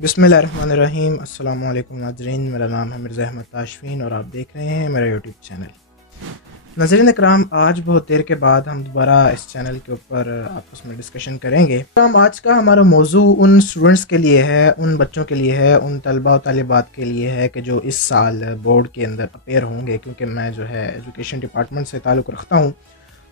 बिस्मिल्लाहिर्रहमानिर्रहीम। अस्सलामु अलैकुम नाज़रीन, मेरा नाम है मिर्ज़ा अहमद ताशफीन और आप देख रहे हैं मेरा यूट्यूब चैनल। नाज़रीन कराम, आज बहुत देर के बाद हम दोबारा इस चैनल के ऊपर आपस में डिस्कशन करेंगे। हम आज का हमारा मौजू उन स्टूडेंट्स के लिए है, उन बच्चों के लिए है, उन तलबा और तालिबात के लिए है कि जो इस साल बोर्ड के अंदर अपेयर होंगे। क्योंकि मैं जो है एजुकेशन डिपार्टमेंट से ताल्लुक़ रखता हूँ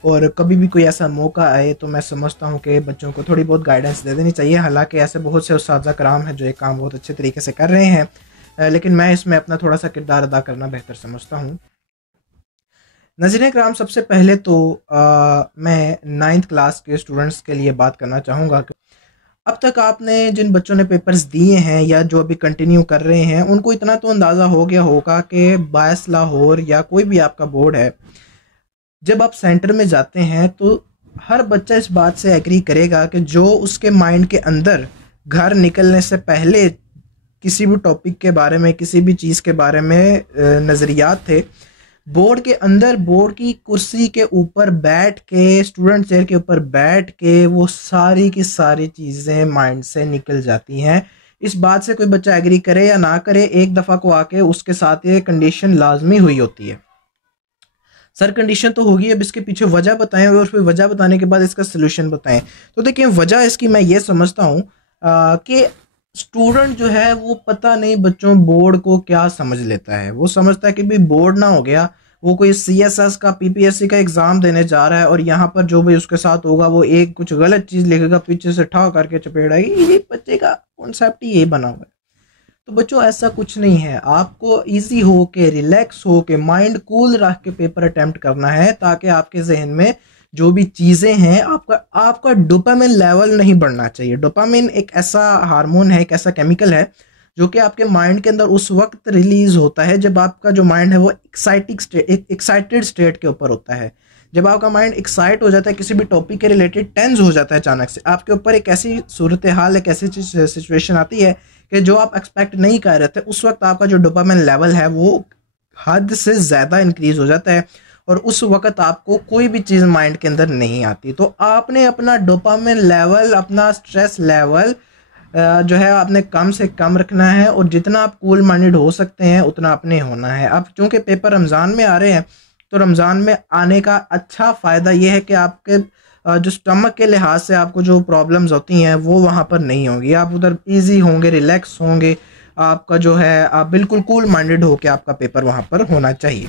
और कभी भी कोई ऐसा मौका आए तो मैं समझता हूँ कि बच्चों को थोड़ी बहुत गाइडेंस दे देनी चाहिए। हालांकि ऐसे बहुत से उस्ताद कराम हैं जो एक काम बहुत अच्छे तरीके से कर रहे हैं, लेकिन मैं इसमें अपना थोड़ा सा किरदार अदा करना बेहतर समझता हूँ। नाज़रीन कराम, सबसे पहले तो मैं 9th क्लास के स्टूडेंट्स के लिए बात करना चाहूँगा कि अब तक आपने जिन बच्चों ने पेपर्स दिए हैं या जो अभी कंटिन्यू कर रहे हैं, उनको इतना तो अंदाज़ा हो गया होगा कि बायस लाहौर या कोई भी आपका बोर्ड है, जब आप सेंटर में जाते हैं तो हर बच्चा इस बात से एग्री करेगा कि जो उसके माइंड के अंदर घर निकलने से पहले किसी भी टॉपिक के बारे में, किसी भी चीज़ के बारे में नज़रियात थे, बोर्ड के अंदर बोर्ड की कुर्सी के ऊपर बैठ के, स्टूडेंट चेयर के ऊपर बैठ के वो सारी की सारी चीज़ें माइंड से निकल जाती हैं। इस बात से कोई बच्चा एग्री करे या ना करे, एक दफ़ा को आके उसके साथ ये कंडीशन लाजमी हुई होती है। सर कंडीशन तो होगी, अब इसके पीछे वजह बताएं और फिर वजह बताने के बाद इसका सलूशन बताएं। तो देखिए, वजह इसकी मैं ये समझता हूँ कि स्टूडेंट जो है वो पता नहीं बच्चों बोर्ड को क्या समझ लेता है। वो समझता है कि भाई बोर्ड ना हो गया, वो कोई CSS का PPSC का एग्ज़ाम देने जा रहा है और यहाँ पर जो भी उसके साथ होगा वो एक कुछ गलत चीज़ लिखेगा, पीछे से ठा करके चपेड़ाएगी। ये बच्चे का कॉन्सेप्ट ही ये बना हुआ है। तो बच्चों ऐसा कुछ नहीं है, आपको इजी हो के, रिलैक्स हो के, माइंड कूल रख के पेपर अटेम्प्ट करना है, ताकि आपके जहन में जो भी चीज़ें हैं, आपका डोपामिन लेवल नहीं बढ़ना चाहिए। डोपामिन एक ऐसा हार्मोन है, एक ऐसा केमिकल है जो कि आपके माइंड के अंदर उस वक्त रिलीज होता है जब आपका जो माइंड है वो एक्साइटेड स्टेट के ऊपर होता है। जब आपका माइंड एक्साइट हो जाता है, किसी भी टॉपिक के रिलेटेड टेंस हो जाता है, अचानक से आपके ऊपर एक ऐसी सूरत हाल, एक ऐसी सिचुएशन आती है कि जो आप एक्सपेक्ट नहीं कर रहे थे, उस वक्त आपका जो डोपामिन लेवल है वो हद से ज़्यादा इंक्रीज हो जाता है और उस वक्त आपको कोई भी चीज़ माइंड के अंदर नहीं आती। तो आपने अपना डोपामिन लेवल, अपना स्ट्रेस लेवल जो है आपने कम से कम रखना है और जितना आप कूल माइंडेड हो सकते हैं उतना आपने होना है। अब चूँकि पेपर रमज़ान में आ रहे हैं तो रमज़ान में आने का अच्छा फ़ायदा ये है कि आपके जो स्टमक के लिहाज से आपको जो प्रॉब्लम्स होती हैं वो वहाँ पर नहीं होंगी। आप उधर इजी होंगे, रिलैक्स होंगे, आपका जो है आप बिल्कुल कूल माइंडेड होकर आपका पेपर वहाँ पर होना चाहिए।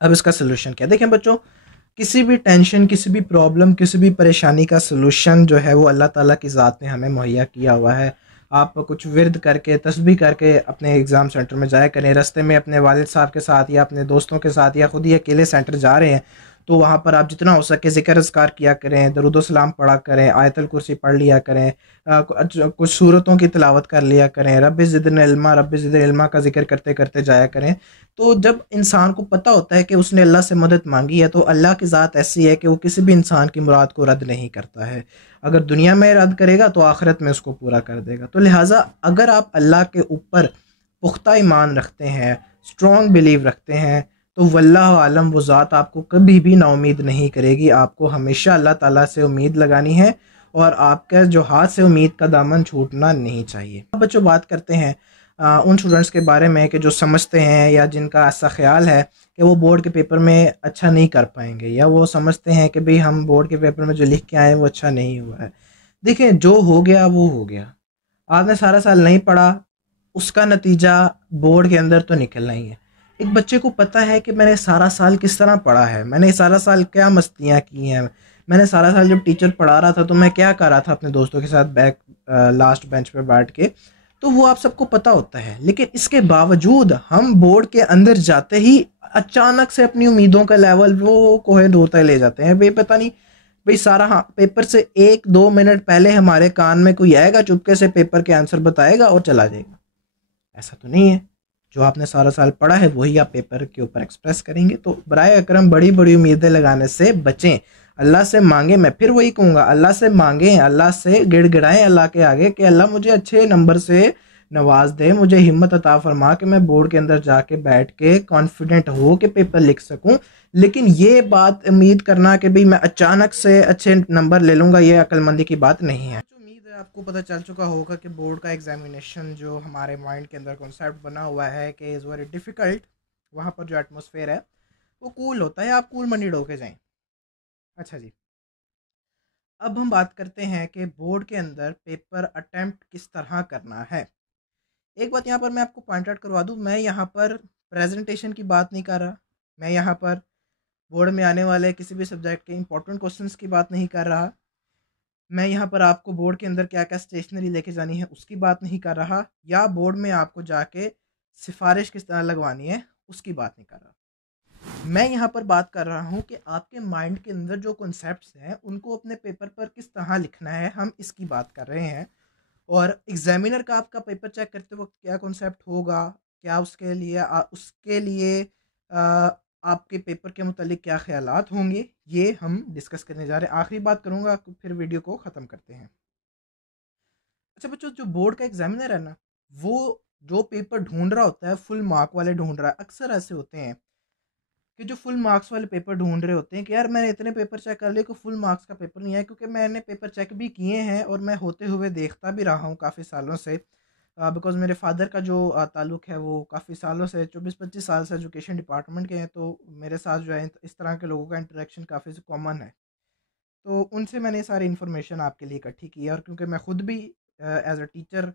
अब इसका सोल्यूशन क्या? देखें बच्चों, किसी भी टेंशन, किसी भी प्रॉब्लम, किसी भी परेशानी का सोल्यूशन जो है वो अल्लाह ताला की ज़ात ने हमें मुहैया किया हुआ है। आप कुछ विर्द करके, तस्बीह करके अपने एग्ज़ाम सेंटर में जाया करें। रास्ते में अपने वालिद साहब के साथ या अपने दोस्तों के साथ या खुद ही अकेले सेंटर जा रहे हैं तो वहाँ पर आप जितना हो सके ज़िक्र अज़कार किया करें, दरूद सलाम पढ़ा करें, आयतल कुर्सी पढ़ लिया करें, कुछ सूरतों की तिलावत कर लिया करें, रब्बि ज़िदनी इल्मा, रब्बि ज़िदनी इल्मा का जिक्र करते करते जाया करें। तो जब इंसान को पता होता है कि उसने अल्लाह से मदद मांगी है, तो अल्लाह की ज़ात ऐसी है कि वो किसी भी इंसान की मुराद को रद्द नहीं करता है। अगर दुनिया में रद्द करेगा तो आखिरत में उसको पूरा कर देगा। तो लिहाजा अगर आप अल्लाह के ऊपर पुख्ता ईमान रखते हैं, स्ट्रॉन्ग बिलीव रखते हैं, तो वल्लाहु आलम वो ज़ात आपको कभी भी नाउमीद नहीं करेगी। आपको हमेशा अल्लाह ताला से उम्मीद लगानी है और आपका जो हाथ से उम्मीद का दामन छूटना नहीं चाहिए। अब बच्चों बात करते हैं उन स्टूडेंट्स के बारे में कि जो समझते हैं या जिनका ऐसा ख्याल है कि वो बोर्ड के पेपर में अच्छा नहीं कर पाएंगे, या वो समझते हैं कि भाई हम बोर्ड के पेपर में जो लिख के आए वो अच्छा नहीं हुआ है। देखें, जो हो गया वो हो गया। आपने सारा साल नहीं पढ़ा, उसका नतीजा बोर्ड के अंदर तो निकलना ही है। एक बच्चे को पता है कि मैंने सारा साल किस तरह पढ़ा है, मैंने सारा साल क्या मस्तियाँ की हैं, मैंने सारा साल जब टीचर पढ़ा रहा था तो मैं क्या कर रहा था अपने दोस्तों के साथ लास्ट बेंच पे बैठ के, तो वो आप सबको पता होता है। लेकिन इसके बावजूद हम बोर्ड के अंदर जाते ही अचानक से अपनी उम्मीदों का लेवल वो कोहे होता ले जाते हैं। भाई पता नहीं, भाई सारा, हाँ, पेपर से 1-2 मिनट पहले हमारे कान में कोई आएगा, चुपके से पेपर के आंसर बताएगा और चला जाएगा। ऐसा तो नहीं है। जो आपने सारा साल पढ़ा है वही आप पेपर के ऊपर एक्सप्रेस करेंगे। तो बराए अकरम बड़ी बड़ी उम्मीदें लगाने से बचें। अल्लाह से मांगे, मैं फिर वही कहूँगा, अल्लाह से मांगें, अल्लाह से गिड़गिड़ाएं अल्लाह के आगे कि अल्लाह मुझे अच्छे नंबर से नवाज दे, मुझे हिम्मत अता फरमा कि मैं बोर्ड के अंदर जाके बैठ के कॉन्फिडेंट हो के पेपर लिख सकूं। लेकिन ये बात उम्मीद करना कि भाई मैं अचानक से अच्छे नंबर ले लूँगा, ये अक्लमंदी की बात नहीं है। उम्मीद आपको पता चल चुका होगा कि बोर्ड का एग्जामिनेशन जो हमारे माइंड के अंदर कॉन्सेप्ट बना हुआ है कि इज़ वेरी डिफ़िकल्ट, वहाँ पर जो एटमॉस्फेयर है वो कूल होता है, आप कूल मनी होके जाएं। अच्छा जी, अब हम बात करते हैं कि बोर्ड के अंदर पेपर अटेम्प्ट किस तरह करना है। एक बात यहाँ पर मैं आपको पॉइंट आउट करवा दूँ, मैं यहाँ पर प्रेजेंटेशन की बात नहीं कर रहा, मैं यहाँ पर बोर्ड में आने वाले किसी भी सब्जेक्ट के इंपॉर्टेंट क्वेश्चंस की बात नहीं कर रहा, मैं यहाँ पर आपको बोर्ड के अंदर क्या क्या स्टेशनरी लेके जानी है उसकी बात नहीं कर रहा, या बोर्ड में आपको जाके सिफारिश किस तरह लगवानी है उसकी बात नहीं कर रहा। मैं यहाँ पर बात कर रहा हूँ कि आपके माइंड के अंदर जो कॉन्सेप्ट्स हैं उनको अपने पेपर पर किस तरह लिखना है, हम इसकी बात कर रहे हैं। और एग्जामिनर का आपका पेपर चेक करते वक्त क्या कॉन्सेप्ट होगा, क्या उसके लिए आपके पेपर के मुतालिक क्या ख्यालात होंगे, ये हम डिस्कस करने जा रहे हैं। आखिरी बात करूँगा, फिर वीडियो को ख़त्म करते हैं। अच्छा बच्चों, जो बोर्ड का एग्जामिनर है ना, वो जो पेपर ढूंढ रहा होता है फुल मार्क वाले ढूंढ रहा है। अक्सर ऐसे होते हैं कि जो फुल मार्क्स वाले पेपर ढूंढ रहे होते हैं कि यार मैंने इतने पेपर चेक कर लिए कि फुल मार्क्स का पेपर नहीं है, क्योंकि मैंने पेपर चेक भी किए हैं और मैं होते हुए देखता भी रहा हूँ काफ़ी सालों से। बिकॉज़ मेरे फादर का जो ताल्लुक़ है वो काफ़ी सालों से 24-25 साल से एजुकेशन डिपार्टमेंट के हैं, तो मेरे साथ जो है इस तरह के लोगों का इंटरेक्शन काफ़ी कॉमन है। तो उनसे मैंने सारी इन्फॉर्मेशन आपके लिए इकट्ठी की है, और क्योंकि मैं खुद भी as a teacher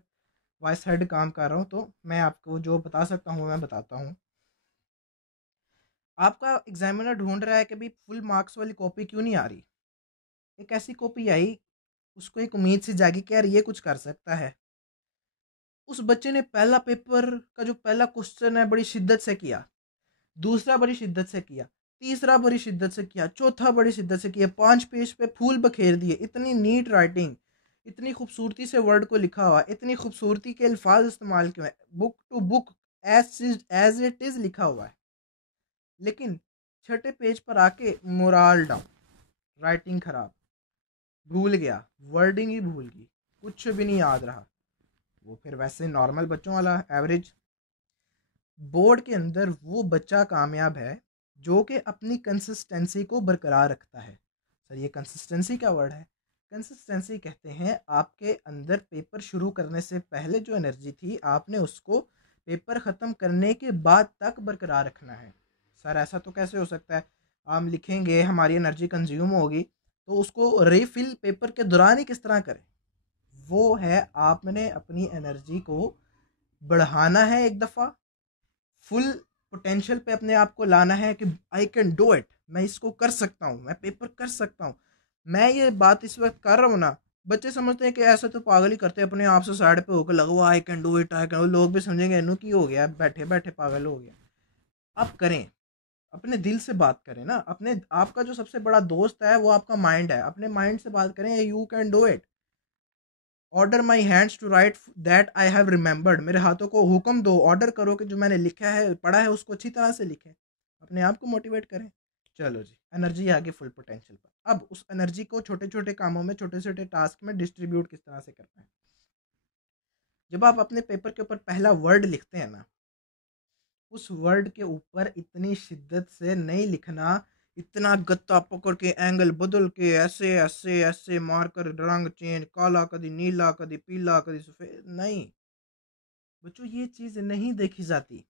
vice head काम कर रहा हूँ, तो मैं आपको जो बता सकता हूँ मैं बताता हूँ। आपका एग्जामिनर ढूंढ रहा है कि भाई फुल मार्क्स वाली कॉपी क्यों नहीं आ रही। एक ऐसी कॉपी आई, उसको एक उम्मीद सी जागी कि यार ये कुछ कर सकता है। उस बच्चे ने पहला पेपर का जो पहला क्वेश्चन है बड़ी शिद्दत से किया, दूसरा बड़ी शिद्दत से किया, तीसरा बड़ी शिद्दत से किया, चौथा बड़ी शिद्दत से किया, 5 पेज पे फूल बखेर दिए। इतनी नीट राइटिंग, इतनी खूबसूरती से वर्ड को लिखा हुआ, इतनी खूबसूरती के अल्फाज इस्तेमाल किए, book to book as it is लिखा हुआ है। लेकिन छठे पेज पर आके मोराल डाउन, राइटिंग खराब, भूल गया, वर्डिंग ही भूल गई, कुछ भी नहीं याद रहा। वो फिर वैसे नॉर्मल बच्चों वाला एवरेज। बोर्ड के अंदर वो बच्चा कामयाब है जो कि अपनी कंसिस्टेंसी को बरकरार रखता है। सर ये कंसिस्टेंसी क्या वर्ड है? कंसिस्टेंसी कहते हैं आपके अंदर पेपर शुरू करने से पहले जो एनर्जी थी आपने उसको पेपर ख़त्म करने के बाद तक बरकरार रखना है। सर ऐसा तो कैसे हो सकता है, हम लिखेंगे हमारी एनर्जी कंज्यूम होगी, तो उसको रीफिल पेपर के दौरान ही किस तरह करें? वो है आपने अपनी एनर्जी को बढ़ाना है, एक दफ़ा फुल पोटेंशियल पे अपने आप को लाना है कि आई कैन डू इट, मैं इसको कर सकता हूँ, मैं पेपर कर सकता हूँ। मैं ये बात इस वक्त कर रहा हूँ ना, बच्चे समझते हैं कि ऐसा तो पागल ही करते हैं, अपने आप से साइड पे होकर लगो I can do it, I can. लोग भी समझेंगे इनू की हो गया, बैठे बैठे पागल हो गया। आप करें, अपने दिल से बात करें ना। अपने आपका जो सबसे बड़ा दोस्त है वो आपका माइंड है, अपने माइंड से बात करें, you can do it. Order my hands to write that I have remembered, मेरे हाथों को हुक्म दो, ऑर्डर करो कि जो मैंने लिखा है पढ़ा है उसको अच्छी तरह से लिखें। अपने आप को मोटिवेट करें। चलो जी, एनर्जी आ गई फुल पोटेंशियल पर। अब उस एनर्जी को छोटे छोटे कामों में, छोटे छोटे टास्क में डिस्ट्रीब्यूट किस तरह से करना है। जब आप अपने पेपर के ऊपर पहला वर्ड लिखते हैं ना, उस वर्ड के ऊपर इतनी शिद्दत से नहीं लिखना, इतना गत्ता पकड़ के एंगल बदल के ऐसे ऐसे ऐसे मार कर रंग चेंज, काला कभी नीला कभी पीला कभी सफेद, नहीं बच्चों, ये चीज़ नहीं देखी जाती।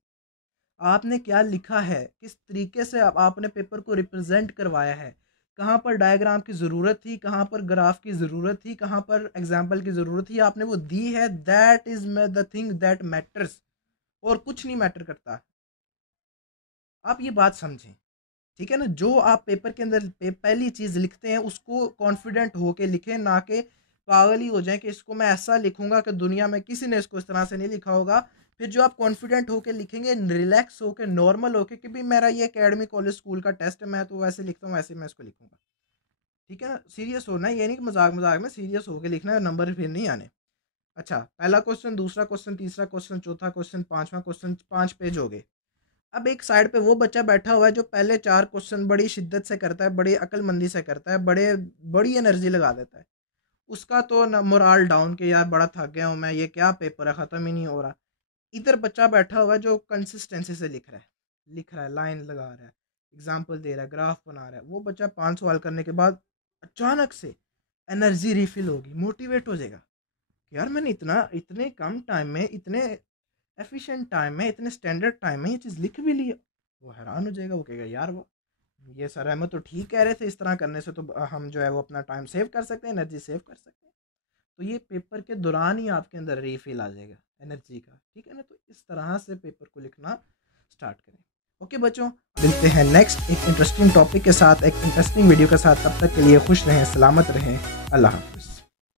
आपने क्या लिखा है, किस तरीके से आपने पेपर को रिप्रेजेंट करवाया है, कहाँ पर डायग्राम की ज़रूरत थी, कहाँ पर ग्राफ की ज़रूरत थी, कहाँ पर एग्जाम्पल की ज़रूरत थी, आपने वो दी है। That is the thing that matters, और कुछ नहीं मैटर करता। आप ये बात समझें, ठीक है ना। जो आप पेपर के अंदर पहली चीज़ लिखते हैं उसको कॉन्फिडेंट होके लिखें, ना कि पागल ही हो जाए कि इसको मैं ऐसा लिखूंगा कि दुनिया में किसी ने इसको इस तरह से नहीं लिखा होगा। फिर जो आप कॉन्फिडेंट होके लिखेंगे, रिलैक्स होके, नॉर्मल होके कि भाई मेरा ये एकेडमी कॉलेज स्कूल का टेस्ट है, मैं तो वैसे लिखता हूँ, वैसे मैं इसको लिखूंगा, ठीक है ना। सीरियस होना है, ये नहीं कि मजाक मजाक में, सीरियस होके लिखना है, नंबर फिर नहीं आने। अच्छा, पहला क्वेश्चन, दूसरा क्वेश्चन, तीसरा क्वेश्चन, चौथा क्वेश्चन, पांचवा क्वेश्चन, 5 पेज हो गए। अब एक साइड पे वो बच्चा बैठा हुआ है जो पहले 4 क्वेश्चन बड़ी शिद्दत से करता है, बड़ी अक्लमंदी से करता है, बड़ी एनर्जी लगा देता है। उसका तो न मोराल डाउन के यार बड़ा थक गया हूँ मैं, ये क्या पेपर है, ख़त्म ही नहीं हो रहा। इधर बच्चा बैठा हुआ है जो कंसिस्टेंसी से लिख रहा है, लाइन लगा रहा है, एग्जाम्पल दे रहा है, ग्राफ बना रहा है। वो बच्चा 5 सवाल करने के बाद अचानक से एनर्जी रिफिल होगी, मोटिवेट हो जाएगा। कि यार मैंने इतने कम टाइम में, इतने एफिशिएंट टाइम में, इतने स्टैंडर्ड टाइम में ये चीज़ लिख भी ली है। वो हैरान हो जाएगा, वो कहेगा यार वो ये सर अहमद तो ठीक कह रहे थे, इस तरह करने से तो हम जो है वो अपना टाइम सेव कर सकते हैं, एनर्जी सेव कर सकते हैं। तो ये पेपर के दौरान ही आपके अंदर रीफिल आ जाएगा एनर्जी का, ठीक है ना। तो इस तरह से पेपर को लिखना स्टार्ट करें। ओके बच्चों, मिलते हैं नेक्स्ट एक इंटरेस्टिंग टॉपिक के साथ, एक इंटरेस्टिंग वीडियो के साथ। तब तक के लिए खुश रहें, सलामत रहें, अल्लाह हाफ़िज़।